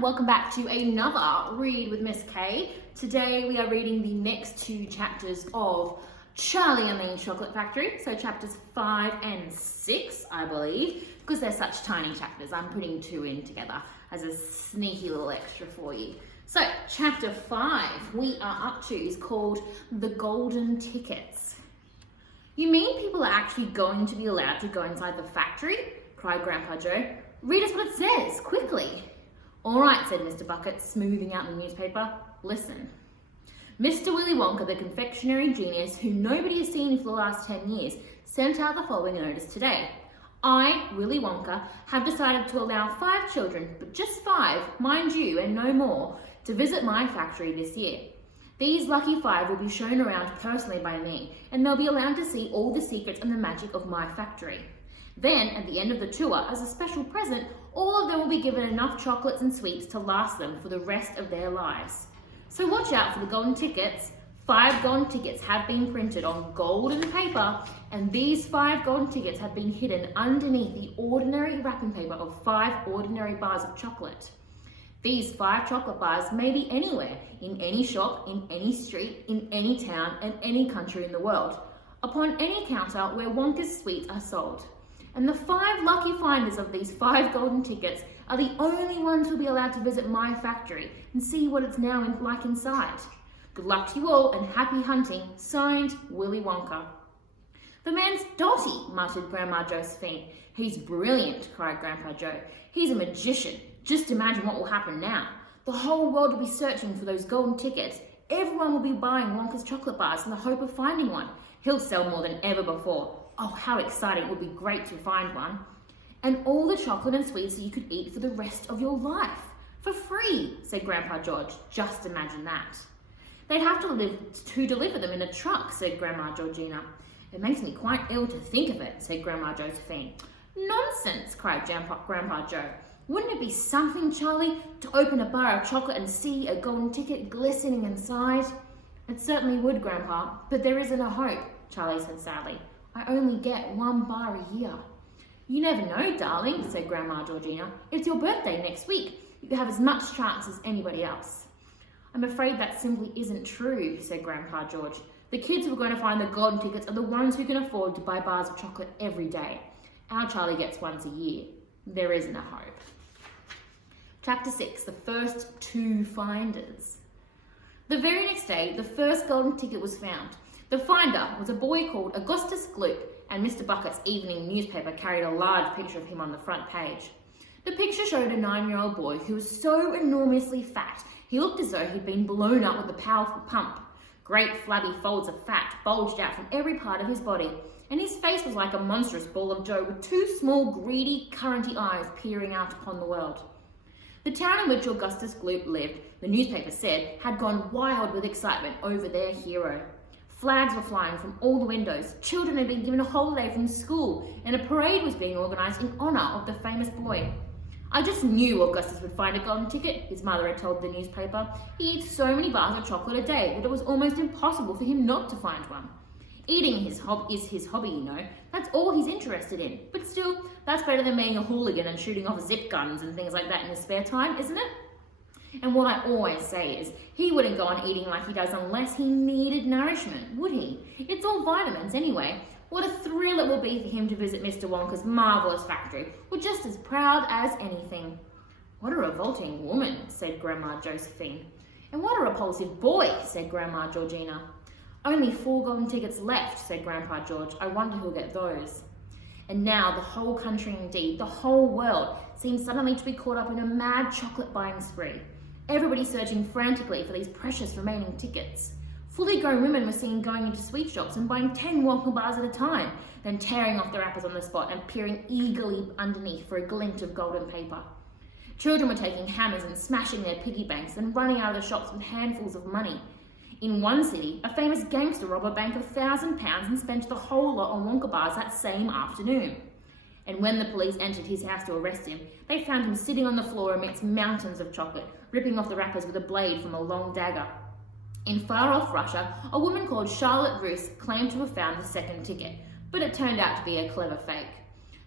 welcome back to another Read with Miss K. Today we are reading the next two chapters of Charlie and the Chocolate Factory. So chapters 5 and 6, I believe, because they're such tiny chapters. I'm putting two in together as a sneaky little extra for you. So chapter 5 we are up to is called The Golden Tickets. You mean people are actually going to be allowed to go inside the factory? Cried Grandpa Joe. Read us what it says, quickly. All right, said Mr. Bucket, smoothing out the newspaper. Listen. Mr. Willy Wonka, the confectionery genius who nobody has seen for the last 10 years, sent out the following notice today. I, Willy Wonka, have decided to allow 5 children, but just 5, mind you, and no more, to visit my factory this year. These lucky 5 will be shown around personally by me, and they'll be allowed to see all the secrets and the magic of my factory. Then, at the end of the tour, as a special present, all of them will be given enough chocolates and sweets to last them for the rest of their lives. So watch out for the golden tickets. 5 golden tickets have been printed on golden paper, and these 5 golden tickets have been hidden underneath the ordinary wrapping paper of 5 ordinary bars of chocolate. These 5 chocolate bars may be anywhere, in any shop, in any street, in any town, and any country in the world, upon any counter where Wonka's sweets are sold. And the 5 lucky finders of these 5 golden tickets are the only ones who'll be allowed to visit my factory and see what it's now like inside. Good luck to you all and happy hunting. Signed, Willy Wonka. The man's dotty, muttered Grandma Josephine. He's brilliant, cried Grandpa Joe. He's a magician. Just imagine what will happen now. The whole world will be searching for those golden tickets. Everyone will be buying Wonka's chocolate bars in the hope of finding one. He'll sell more than ever before. Oh, how exciting. It would be great to find one. And all the chocolate and sweets that you could eat for the rest of your life. For free, said Grandpa George. Just imagine that. They'd have to deliver them in a truck, said Grandma Georgina. It makes me quite ill to think of it, said Grandma Josephine. Nonsense, cried Grandpa Joe. Wouldn't it be something, Charlie, to open a bar of chocolate and see a golden ticket glistening inside? It certainly would, Grandpa, but there isn't a hope, Charlie said sadly. I only get 1 bar a year. You never know, darling, said Grandma Georgina. It's your birthday next week. You have as much chance as anybody else. I'm afraid that simply isn't true, said Grandpa George. The kids who are going to find the golden tickets are the ones who can afford to buy bars of chocolate every day. Our Charlie gets once a year. There isn't a hope. Chapter 6, the first 2 finders. The very next day, the first golden ticket was found. The finder was a boy called Augustus Gloop, and Mr. Bucket's evening newspaper carried a large picture of him on the front page. The picture showed a 9-year-old boy who was so enormously fat, he looked as though he'd been blown up with a powerful pump. Great flabby folds of fat bulged out from every part of his body, and his face was like a monstrous ball of dough with 2 small, greedy, curranty eyes peering out upon the world. The town in which Augustus Gloop lived, the newspaper said, had gone wild with excitement over their hero. Flags were flying from all the windows, children had been given a holiday from school, and a parade was being organised in honour of the famous boy. I just knew Augustus would find a golden ticket, his mother had told the newspaper. He eats so many bars of chocolate a day that it was almost impossible for him not to find one. Eating is his hobby, you know. That's all he's interested in. But still, that's better than being a hooligan and shooting off zip guns and things like that in his spare time, isn't it? And what I always say is, he wouldn't go on eating like he does unless he needed nourishment, would he? It's all vitamins anyway. What a thrill it will be for him to visit Mr. Wonka's marvellous factory. We're just as proud as anything. What a revolting woman, said Grandma Josephine. And what a repulsive boy, said Grandma Georgina. Only 4 golden tickets left, said Grandpa George. I wonder who'll get those. And now the whole country, indeed, the whole world, seemed suddenly to be caught up in a mad chocolate buying spree. Everybody searching frantically for these precious remaining tickets. Fully grown women were seen going into sweet shops and buying 10 Wonka bars at a time, then tearing off the wrappers on the spot and peering eagerly underneath for a glint of golden paper. Children were taking hammers and smashing their piggy banks and running out of the shops with handfuls of money. In one city, a famous gangster robbed a bank of £1,000 and spent the whole lot on Wonka bars that same afternoon. And when the police entered his house to arrest him, they found him sitting on the floor amidst mountains of chocolate, ripping off the wrappers with a blade from a long dagger. In far-off Russia, a woman called Charlotte Russe claimed to have found the second ticket, but it turned out to be a clever fake.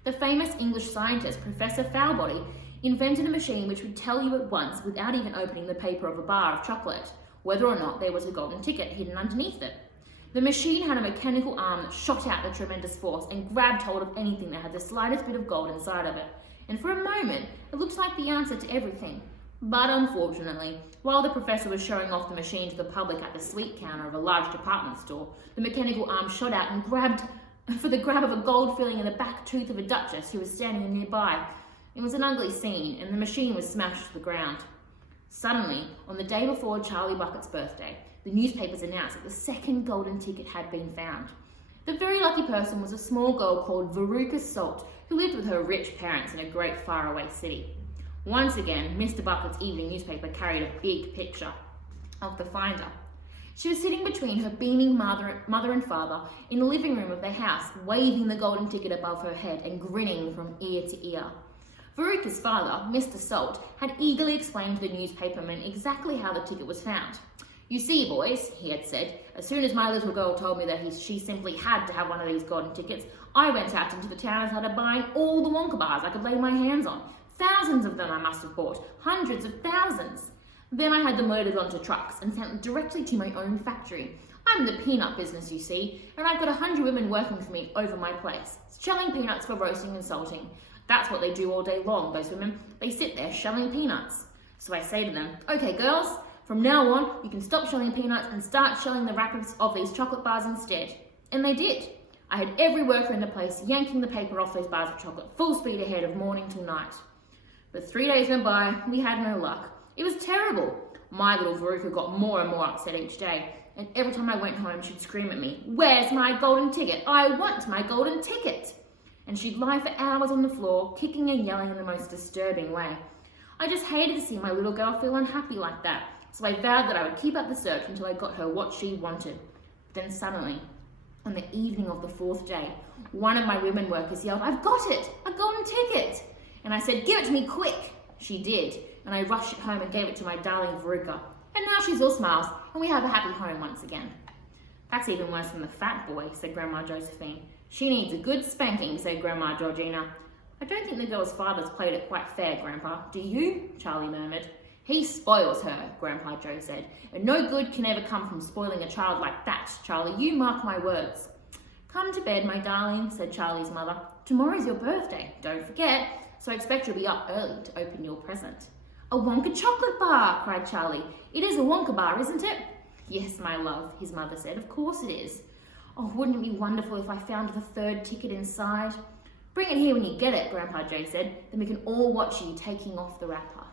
The famous English scientist, Professor Foulbody, invented a machine which would tell you at once, without even opening the paper of a bar of chocolate, whether or not there was a golden ticket hidden underneath it. The machine had a mechanical arm that shot out with tremendous force and grabbed hold of anything that had the slightest bit of gold inside of it. And for a moment, it looked like the answer to everything. But unfortunately, while the professor was showing off the machine to the public at the sweet counter of a large department store, the mechanical arm shot out and grabbed for the grab of a gold filling in the back tooth of a duchess who was standing nearby. It was an ugly scene, and the machine was smashed to the ground. Suddenly, on the day before Charlie Bucket's birthday, the newspapers announced that the second golden ticket had been found. The very lucky person was a small girl called Veruca Salt, who lived with her rich parents in a great faraway city. Once again, Mr. Bucket's evening newspaper carried a big picture of the finder. She was sitting between her beaming mother and father in the living room of their house, waving the golden ticket above her head and grinning from ear to ear. Veruca's father, Mr. Salt, had eagerly explained to the newspaperman exactly how the ticket was found. "You see, boys," he had said, "as soon as my little girl told me that she simply had to have one of these golden tickets, I went out into the town and started buying all the Wonka bars I could lay my hands on. Thousands of them I must have bought, hundreds of thousands. Then I had them loaded onto trucks and sent them directly to my own factory. I'm in the peanut business, you see, and I've got 100 women working for me over my place, shelling peanuts for roasting and salting. That's what they do all day long, those women. They sit there shelling peanuts. So I say to them, okay girls, from now on, you can stop shelling peanuts and start shelling the wrappers of these chocolate bars instead." And they did. I had every worker in the place yanking the paper off those bars of chocolate, full speed ahead of morning till night. But 3 days went by, we had no luck. It was terrible. My little Veruca got more and more upset each day, and every time I went home, she'd scream at me, "Where's my golden ticket? I want my golden ticket!" And she'd lie for hours on the floor, kicking and yelling in the most disturbing way. I just hated to see my little girl feel unhappy like that, so I vowed that I would keep up the search until I got her what she wanted. Then suddenly, on the evening of the 4th day, one of my women workers yelled, "I've got it! A golden ticket!" And I said, "Give it to me quick!" She did, and I rushed it home and gave it to my darling Veruca. And now she's all smiles, and we have a happy home once again. "That's even worse than the fat boy," said Grandma Josephine. "She needs a good spanking," said Grandma Georgina. "I don't think the girl's father's played it quite fair, Grandpa. Do you?" Charlie murmured. "He spoils her," Grandpa Joe said. "And no good can ever come from spoiling a child like that, Charlie. You mark my words." "Come to bed, my darling," said Charlie's mother. "Tomorrow's your birthday, don't forget, so I expect you'll be up early to open your present." "A Wonka chocolate bar," cried Charlie. "It is a Wonka bar, isn't it?" "Yes, my love," his mother said. "Of course it is." "Oh, wouldn't it be wonderful if I found the 3rd ticket inside?" "Bring it here when you get it," Grandpa Joe said. "Then we can all watch you taking off the wrapper."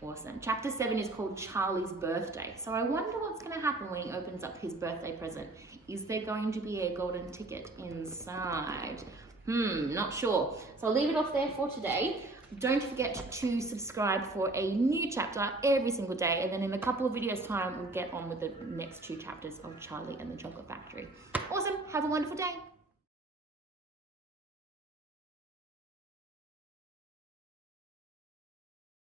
Awesome. Chapter 7 is called Charlie's Birthday. So I wonder what's going to happen when he opens up his birthday present. Is there going to be a golden ticket inside? Not sure. So I'll leave it off there for today. Don't forget to subscribe for a new chapter every single day, and then in a couple of videos time we'll get on with the next 2 chapters of Charlie and the Chocolate Factory. Awesome. Have a wonderful day.